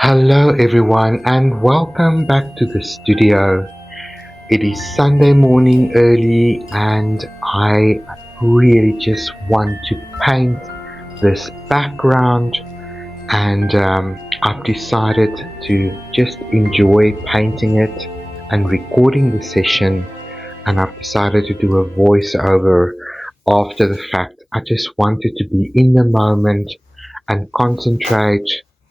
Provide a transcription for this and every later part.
Hello everyone and welcome back to the studio. It is Sunday morning early and I really just want to paint this background and I've decided to just enjoy painting it and recording the session, and I've decided to do a voiceover after the fact. I just wanted to be in the moment and concentrate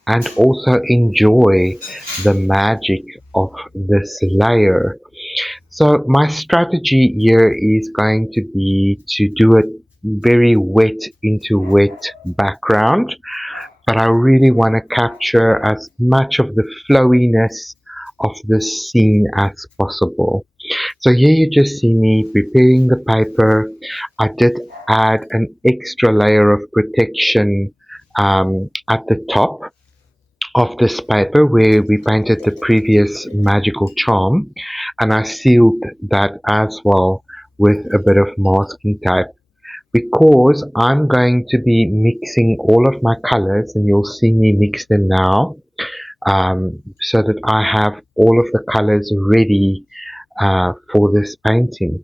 and also enjoy the magic of this layer. So my strategy here is going to be to do a very wet into wet background, but I really want to capture as much of the flowiness of this scene as possible. So here you just see me preparing the paper. I did add an extra layer of protection at the top of this paper where we painted the previous magical charm, and I sealed that as well with a bit of masking tape, because I'm going to be mixing all of my colors, and you'll see me mix them now, so that I have all of the colors ready for this painting.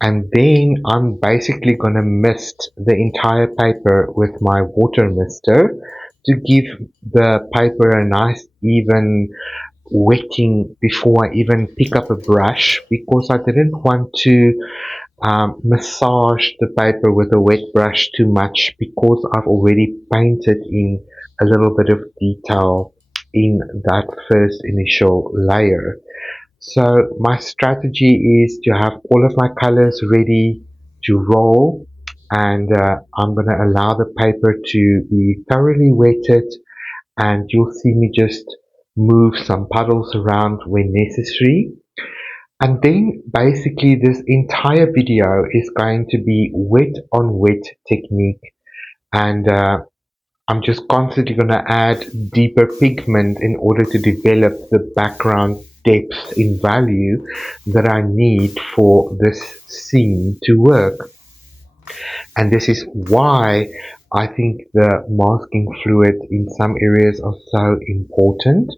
And then I'm basically gonna mist the entire paper with my water mister to give the paper a nice even wetting before I even pick up a brush, because I didn't want to massage the paper with a wet brush too much, because I've already painted in a little bit of detail in that first initial layer. So my strategy is to have all of my colors ready to roll, and I'm going to allow the paper to be thoroughly wetted, and you'll see me just move some puddles around when necessary. And then basically this entire video is going to be wet on wet technique, and I'm just constantly going to add deeper pigment in order to develop the background depth in value that I need for this scene to work. And this is why I think the masking fluid in some areas are so important.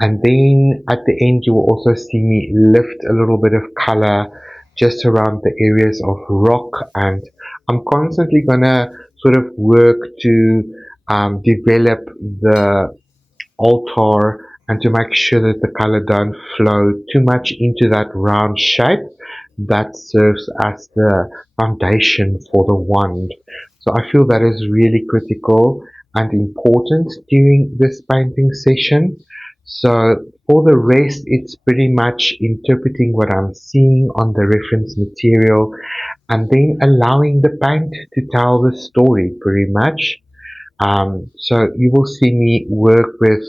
And then at the end you will also see me lift a little bit of color just around the areas of rock, and I'm constantly gonna sort of work to develop the altar and to make sure that the color don't flow too much into that round shape that serves as the foundation for the wand. So I feel that is really critical and important during this painting session. So for the rest, it's pretty much interpreting what I'm seeing on the reference material and then allowing the paint to tell the story pretty much. So you will see me work with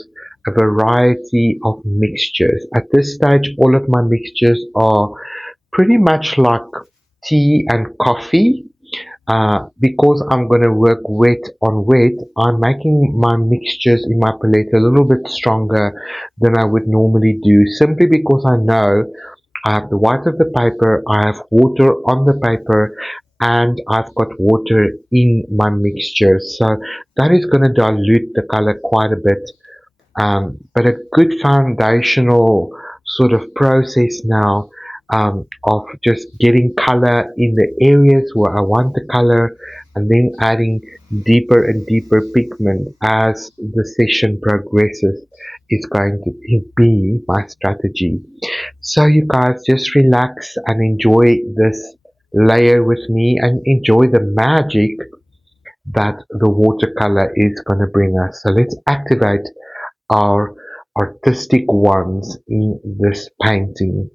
a variety of mixtures. At this stage, all of my mixtures are pretty much like tea and coffee. Because I'm going to work wet on wet, I'm making my mixtures in my palette a little bit stronger than I would normally do, simply because I know I have the white of the paper, I have water on the paper, and I've got water in my mixture. So that is going to dilute the color quite a bit. But a good foundational sort of process now, of just getting color in the areas where I want the color, and then adding deeper and deeper pigment as the session progresses is going to be my strategy. So you guys just relax and enjoy this layer with me and enjoy the magic that the watercolor is going to bring us. So let's activate our artistic ones in this painting.